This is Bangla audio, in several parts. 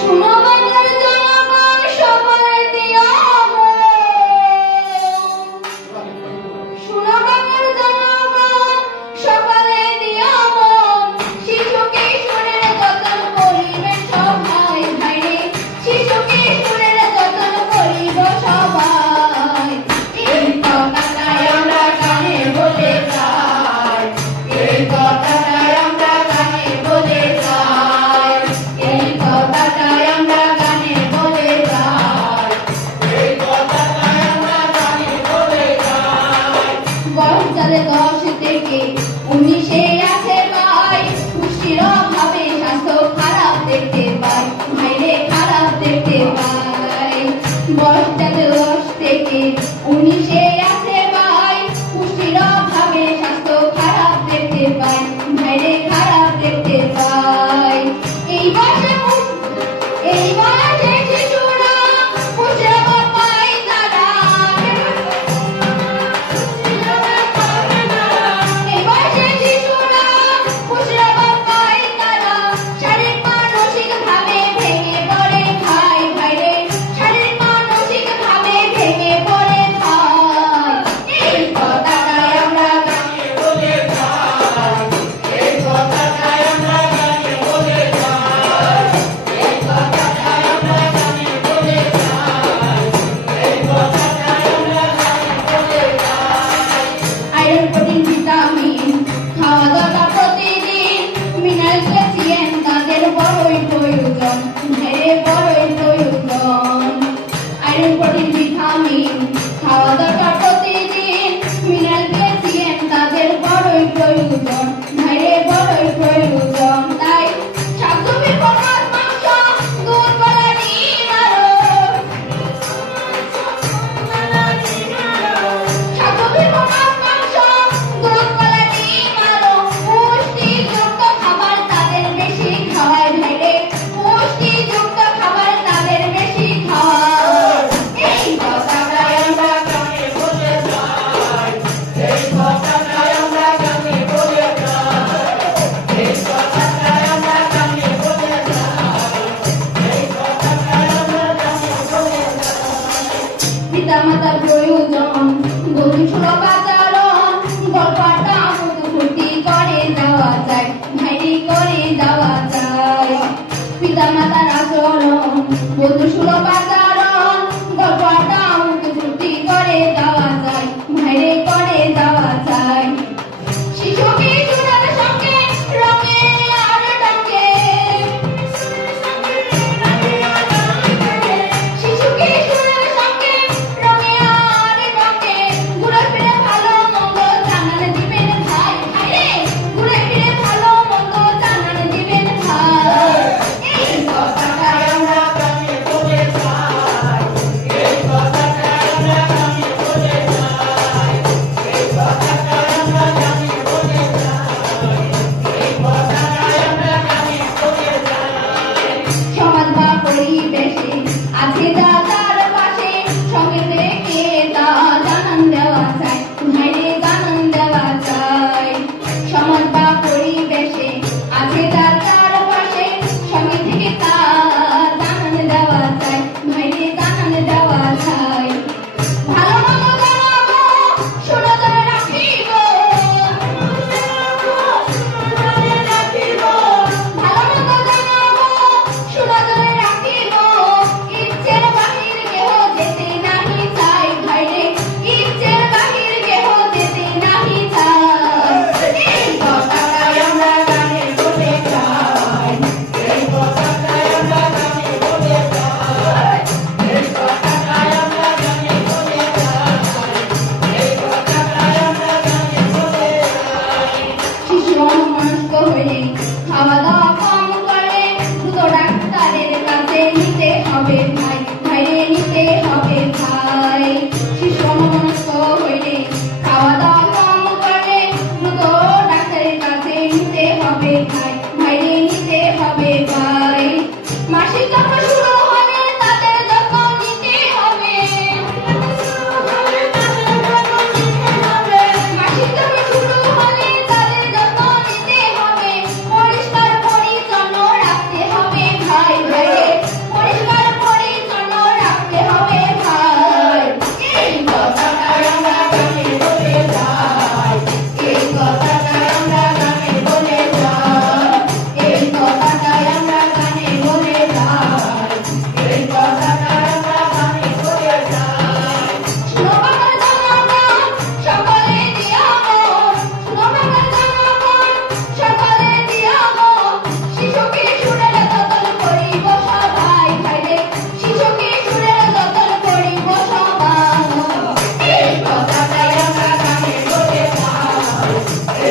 শুনো বাংলার জনগণ সকলে দিয়া শুনো বাংলার জনগণ সকলে দিয়া শিশুকে সুরের যতন করিবে সবাই ভাইরে শিশুকে সুরের যতন করিব সবাই এই কথাটাই আমরা গানে বলে যাই এই কথাটাই আমরা গানে বলে যাই এই কথাটাই আমরা গানে বলে যাই এই কথাটাই আমরা গানে বলে যাই বয়স যাদের 10 থেকে 19-এ আছে ভাই পুষ্টির অভাবে স্বাস্থ্য খারাপ দেখতে পাই ভাইরে খারাপ দেখতে পাই বয়স যাদের 10 থেকে 19-এ আছে ভাই পুষ্টির অভাবে স্বাস্থ্য খারাপ দেখতে পাই ভাইরে খারাপ দেখতে পাই এই বয়সে শিশুরা পুষ্টির অভাব পায় তারা এই বয়সে শিশুরা পুষ্টির অভাব পায় তারা শারীরিক মানসিক ভাবে ভেঙে পড়ে ভাই ভাইরে শারীরিক মানসিক ভাবে ভেঙে পড়ে ভাই এই কথাটাই আমরা গানে বলে যাই এই কথাটাই আমরা গানে বলে যাই এই কথাটাই আমরা গানে বলে যাই এই কথাটাই আমরা গানে বলে যাই আয়রন প্রোটিন ভিটামিন খাওয়া দরকার প্রতিদিন মিনারেল ক্যালসিয়াম তাদের বড়ই প্রয়োজন ভাইরে বড়ই প্রয়োজন আয়রন প্রোটিন ভিটামিন খাওয়া দরকার প্রতিদিন মিনারেল ক্যালসিয়াম তাদের বড়ই প্রয়োজন ভাইরে বড়ই প্রয়োজন তাই শাকসবজি মাছ মাংস দুধ কলা ডিম আরো শাকসবজি মাছ মাংস দুধ কলা ডিম আরো পুষ্টিযুক্ত খাবার তাদের বেশি খাওয়ায় ভাইরে পুষ্টিযুক্ত খাবার তাদের বেশি খাওয়ায় এই কথাটাই আমরা গানে বলে যাই এই কথাটাই আমরা গানে বলে যাই এই কথাটাই আমরা গানে বলে যাই এই কথাটাই আমরা গানে বলে যাই পিতামাতার প্রয়োজন গরু ছোড়া বাজারণ গল্পটা মতো ফুর্তি করে দেওয়া যায় ভাইরে করে দেওয়া যায় পিতামাতার আচরণ বধূ সুলভ আচরণ গল্পটা মতো ফুর্তি করে দেওয়া যায় ভাইরে করে দেওয়া যায় শিশুকে সুরের সঙ্গে রঙে আর ডাকে শিশুকে সুরের সঙ্গে রঙে আর ডাকে ঘুরে ফিরে ভালো মন্দ জানান দিবেন ভাই ভাইরে ঘুরে ফিরে ভালো মন্দ জানান দিবেন ভাই এই কথাটাই আমরা গানে বলে যাই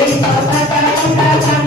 এই কথাটা আমরা